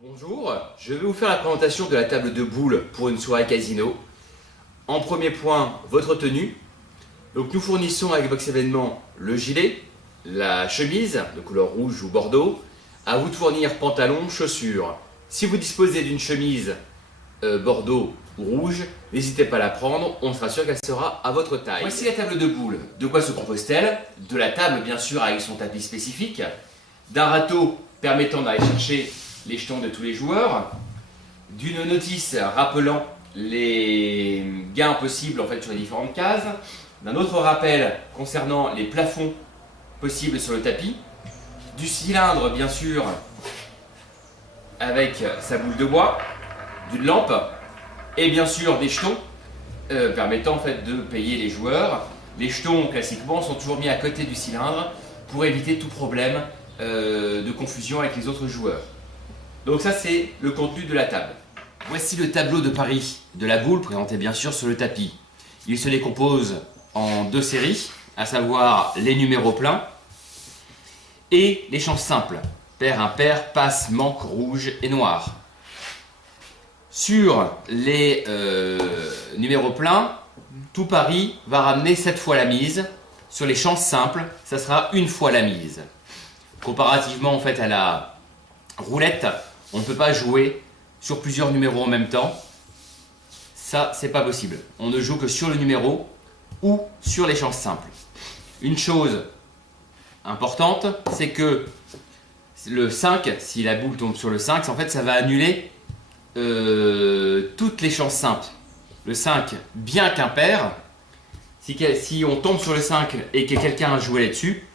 Bonjour, je vais vous faire la présentation de la table de boules pour une soirée casino. En premier point, votre tenue. Donc nous fournissons avec Box Événement le gilet, la chemise de couleur rouge ou bordeaux. À vous de fournir pantalon, chaussures. Si vous disposez d'une chemise bordeaux ou rouge, n'hésitez pas à la prendre, on sera sûr qu'elle sera à votre taille. Voici la table de boules. De quoi se compose-t-elle? De la table bien sûr avec son tapis spécifique, d'un râteau permettant d'aller chercher les jetons de tous les joueurs, d'une notice rappelant les gains possibles en fait sur les différentes cases, d'un autre rappel concernant les plafonds possibles sur le tapis, du cylindre bien sûr avec sa boule de bois, d'une lampe et bien sûr des jetons permettant en fait de payer les joueurs. Les jetons classiquement sont toujours mis à côté du cylindre pour éviter tout problème de confusion avec les autres joueurs. Donc ça c'est le contenu de la table. Voici le tableau de paris de la boule présenté bien sûr sur le tapis. Il se décompose en deux séries, à savoir les numéros pleins et les chances simples. Paire, impair, passe, manque, rouge et noir. Sur les numéros pleins, tout pari va ramener 7 fois la mise. Sur les chances simples, ça sera une fois la mise. Comparativement en fait à la roulette, on ne peut pas jouer sur plusieurs numéros en même temps. Ça, c'est pas possible. On ne joue que sur le numéro ou sur les chances simples. Une chose importante, c'est que le 5, si la boule tombe sur le 5, en fait, ça va annuler toutes les chances simples. Le 5, bien qu'impair, si on tombe sur le 5 et que quelqu'un a joué là-dessus,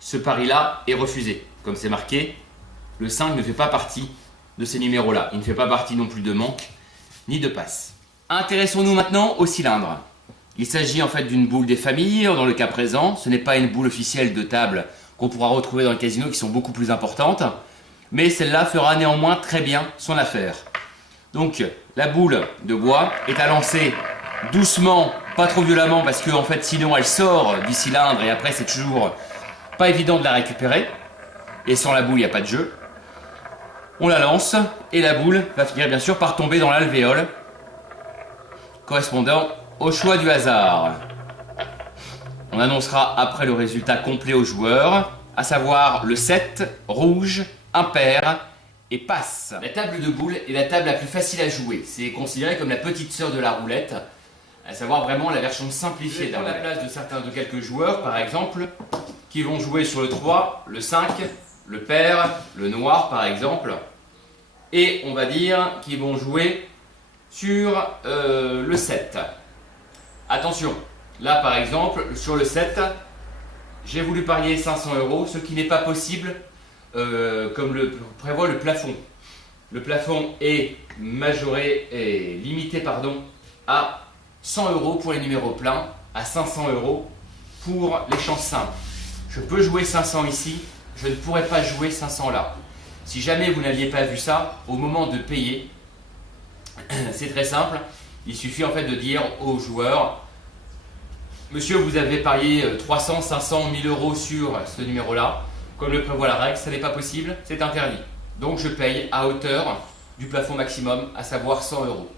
ce pari-là est refusé. Comme c'est marqué, le 5 ne fait pas partie de ces numéros-là. Il ne fait pas partie non plus de manque ni de passe. Intéressons-nous maintenant au cylindre. Il s'agit en fait d'une boule des familles dans le cas présent. Ce n'est pas une boule officielle de table qu'on pourra retrouver dans le casino qui sont beaucoup plus importantes. Mais celle-là fera néanmoins très bien son affaire. Donc la boule de bois est à lancer doucement, pas trop violemment parce que en fait sinon elle sort du cylindre et après c'est toujours pas évident de la récupérer. Et sans la boule il n'y a pas de jeu. On la lance et la boule va finir bien sûr par tomber dans l'alvéole correspondant au choix du hasard. On annoncera après le résultat complet aux joueurs, à savoir le 7, rouge, impair et passe. La table de boules est la table la plus facile à jouer. C'est considéré comme la petite sœur de la roulette, à savoir vraiment la version simplifiée. Dans la place de quelques joueurs par exemple, qui vont jouer sur le 3, le 5, le pair, le noir par exemple, et on va dire qu'ils vont jouer sur le 7. Attention, là par exemple, sur le 7, j'ai voulu parier 500 €, ce qui n'est pas possible comme le prévoit le plafond. Le plafond est majoré et limité pardon, à 100 € pour les numéros pleins, à 500 € pour les chances simples. Je peux jouer 500 ici, je ne pourrais pas jouer 500 là. Si jamais vous n'aviez pas vu ça, au moment de payer, c'est très simple. Il suffit en fait de dire aux joueurs: monsieur, vous avez parié 300, 500, 1000 € sur ce numéro-là. Comme le prévoit la règle, ça n'est pas possible, c'est interdit. Donc je paye à hauteur du plafond maximum, à savoir 100 €.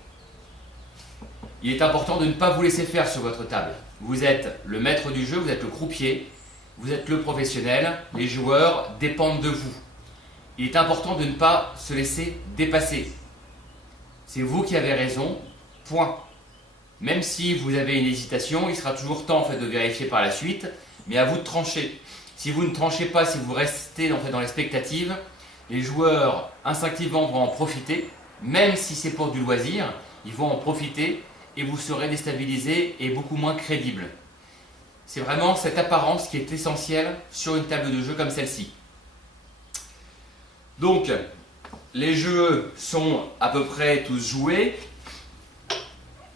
Il est important de ne pas vous laisser faire sur votre table. Vous êtes le maître du jeu, vous êtes le croupier, vous êtes le professionnel, les joueurs dépendent de vous. Il est important de ne pas se laisser dépasser. C'est vous qui avez raison, point. Même si vous avez une hésitation, il sera toujours temps en fait, de vérifier par la suite, mais à vous de trancher. Si vous ne tranchez pas, si vous restez en fait, dans l'expectative, les joueurs instinctivement vont en profiter, même si c'est pour du loisir, ils vont en profiter et vous serez déstabilisé et beaucoup moins crédible. C'est vraiment cette apparence qui est essentielle sur une table de jeu comme celle-ci. Donc, les jeux sont à peu près tous joués.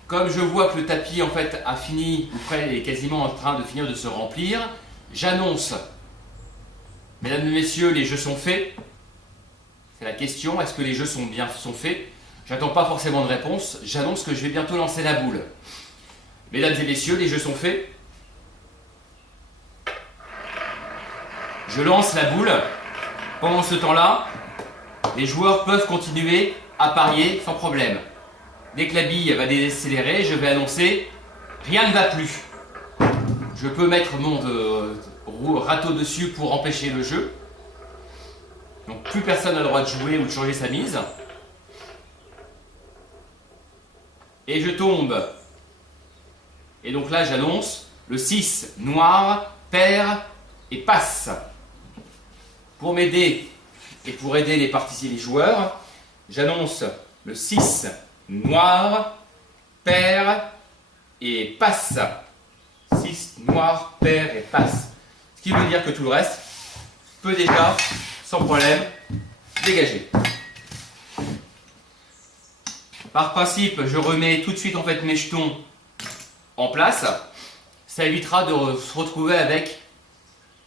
Comme je vois que le tapis en fait a fini, ou est quasiment en train de finir de se remplir, j'annonce, mesdames et messieurs, les jeux sont faits. C'est la question, est-ce que les jeux sont faits? J'attends pas forcément de réponse, j'annonce que je vais bientôt lancer la boule. Mesdames et messieurs, les jeux sont faits. Je lance la boule. Pendant ce temps-là, les joueurs peuvent continuer à parier sans problème. Dès que la bille va décélérer, je vais annoncer « Rien ne va plus ». Je peux mettre mon râteau dessus pour empêcher le jeu. Donc plus personne n'a le droit de jouer ou de changer sa mise. Et je tombe. Et donc là j'annonce le 6 noir, pair et passe. Pour m'aider et pour aider les joueurs, j'annonce le 6 noir, pair et passe. 6 noir, pair et passe. Ce qui veut dire que tout le reste peut déjà, sans problème, dégager. Par principe, je remets tout de suite en fait mes jetons en place. Ça évitera de se retrouver avec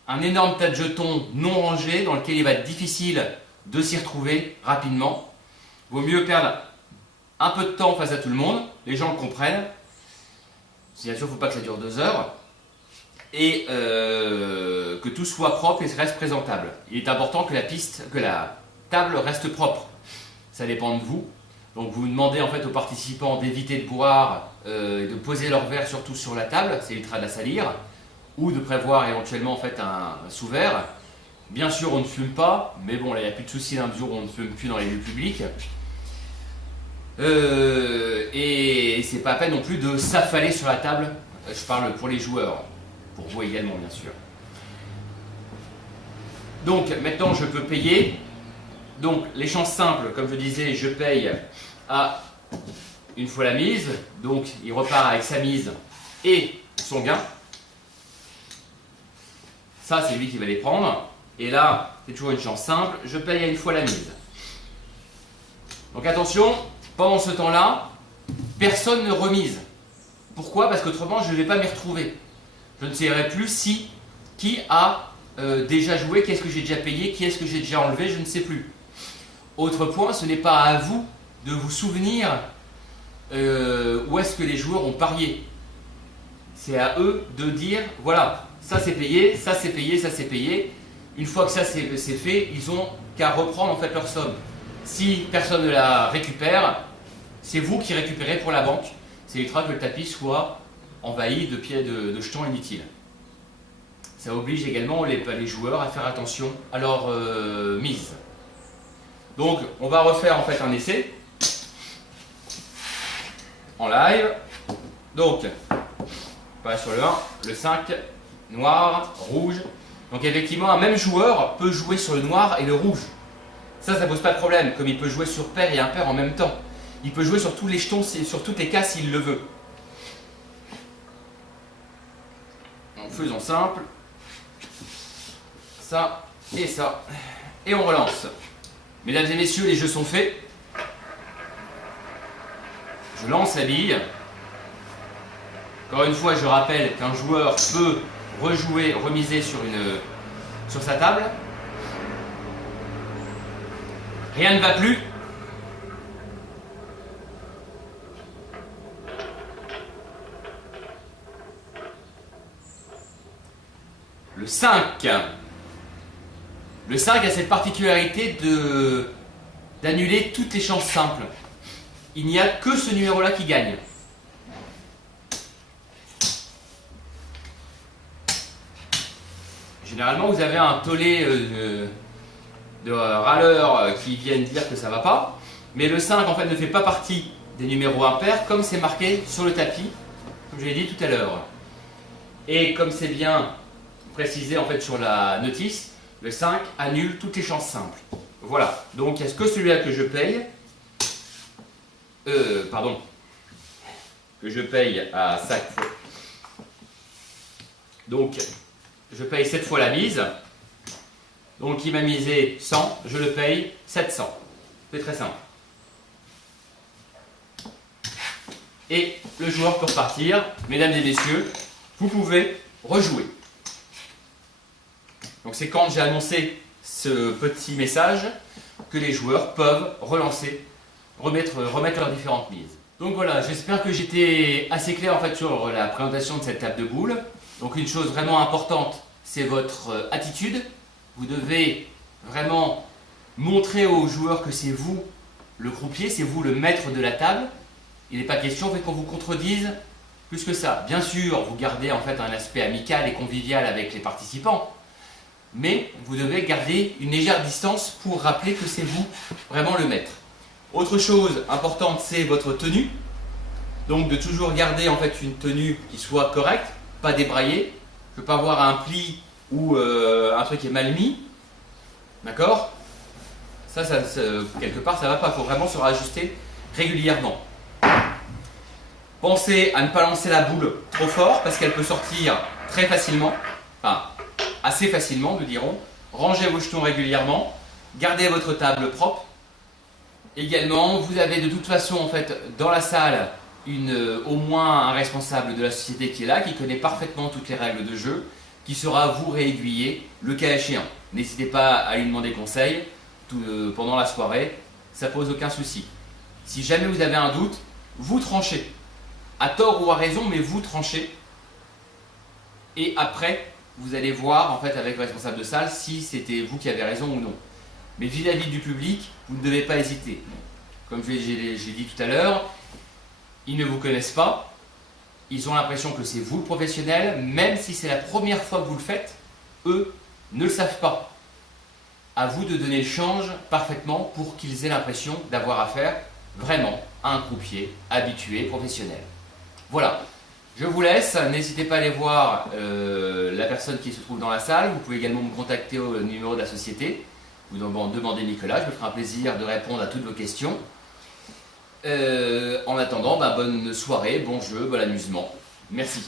un énorme tas de jetons non rangés dans lequel il va être difficile de s'y retrouver rapidement. Vaut mieux perdre un peu de temps face à tout le monde, les gens le comprennent. Bien sûr, il ne faut pas que ça dure 2 heures. Et que tout soit propre et reste présentable. Il est important que la table reste propre. Ça dépend de vous. Donc vous demandez en fait aux participants d'éviter de boire et de poser leur verre surtout sur la table, ça évitera de la salir, ou de prévoir éventuellement en fait un sous-verre. Bien sûr on ne fume pas, mais bon là il n'y a plus de souci d'un jour où on ne fume plus dans les lieux publics. Et c'est pas la peine non plus de s'affaler sur la table, je parle pour les joueurs, pour vous également bien sûr. Donc maintenant je peux payer. Donc les chances simples, comme je disais, je paye à une fois la mise, donc il repart avec sa mise et son gain. Ça c'est lui qui va les prendre, et là c'est toujours une chance simple, je paye à une fois la mise. Donc attention, pendant ce temps-là, personne ne remise. Pourquoi? Parce qu'autrement je ne vais pas m'y retrouver. Je ne saurais plus qui a déjà joué, qu'est-ce que j'ai déjà payé, qui est-ce que j'ai déjà enlevé, je ne sais plus. Autre point, ce n'est pas à vous de vous souvenir où est-ce que les joueurs ont parié. C'est à eux de dire, voilà, ça c'est payé, ça c'est payé, ça c'est payé. Une fois que ça c'est fait, ils ont qu'à reprendre en fait leur somme. Si personne ne la récupère, c'est vous qui récupérez pour la banque. Ça évitera que le tapis soit envahi de jetons inutiles. Ça oblige également les joueurs à faire attention à leur mise. Donc on va refaire en fait un essai en live. Donc pas sur le 1, le 5, noir, rouge. Donc effectivement un même joueur peut jouer sur le noir et le rouge. Ça pose pas de problème, comme il peut jouer sur pair et impair en même temps. Il peut jouer sur tous les jetons, sur toutes les cases s'il le veut. Donc faisons simple. Ça et ça. Et on relance. Mesdames et messieurs, les jeux sont faits. Je lance la bille. Encore une fois, je rappelle qu'un joueur peut rejouer, remiser sur sa table. Rien ne va plus. Le 5. Le 5 a cette particularité d'annuler toutes les chances simples. Il n'y a que ce numéro-là qui gagne. Généralement, vous avez un tollé de râleurs qui viennent dire que ça ne va pas. Mais le 5 en fait ne fait pas partie des numéros impairs comme c'est marqué sur le tapis, comme je l'ai dit tout à l'heure. Et comme c'est bien précisé en fait sur la notice, le 5 annule toutes les chances simples. Voilà, donc est-ce que celui-là que je paye, que je paye à 5 fois, donc je paye 7 fois la mise, donc il m'a misé 100, je le paye 700. C'est très simple. Et le joueur peut repartir. Mesdames et messieurs, vous pouvez rejouer. Donc c'est quand j'ai annoncé ce petit message que les joueurs peuvent relancer, remettre leurs différentes mises. Donc voilà, j'espère que j'étais assez clair en fait sur la présentation de cette table de boules. Donc une chose vraiment importante, c'est votre attitude. Vous devez vraiment montrer aux joueurs que c'est vous le croupier, c'est vous le maître de la table. Il n'est pas question en fait qu'on vous contredise plus que ça. Bien sûr, vous gardez en fait un aspect amical et convivial avec les participants, mais vous devez garder une légère distance pour rappeler que c'est vous vraiment le maître. Autre chose importante, c'est votre tenue. Donc de toujours garder en fait une tenue qui soit correcte, pas débraillée. Je ne veux pas avoir un pli ou un truc qui est mal mis. D'accord ? Ça, quelque part, ça ne va pas. Il faut vraiment se rajuster régulièrement. Pensez à ne pas lancer la boule trop fort parce qu'elle peut sortir très facilement. Enfin, assez facilement, nous dirons. Rangez vos jetons régulièrement. Gardez votre table propre. Également, vous avez de toute façon, en fait, dans la salle, au moins un responsable de la société qui est là, qui connaît parfaitement toutes les règles de jeu, qui saura vous réaiguiller le cas échéant. N'hésitez pas à lui demander conseil pendant la soirée, ça pose aucun souci. Si jamais vous avez un doute, vous tranchez. À tort ou à raison, mais vous tranchez. Et après, vous allez voir en fait avec le responsable de salle si c'était vous qui avez raison ou non. Mais vis-à-vis du public, vous ne devez pas hésiter. Comme je l'ai dit tout à l'heure, ils ne vous connaissent pas. Ils ont l'impression que c'est vous le professionnel, même si c'est la première fois que vous le faites, eux ne le savent pas. À vous de donner le change parfaitement pour qu'ils aient l'impression d'avoir affaire vraiment à un croupier habitué, professionnel. Voilà, je vous laisse, n'hésitez pas à aller voir la personne qui se trouve dans la salle, vous pouvez également me contacter au numéro de la société, vous demandez Nicolas, je me ferai un plaisir de répondre à toutes vos questions. En attendant, bonne soirée, bon jeu, bon amusement, merci.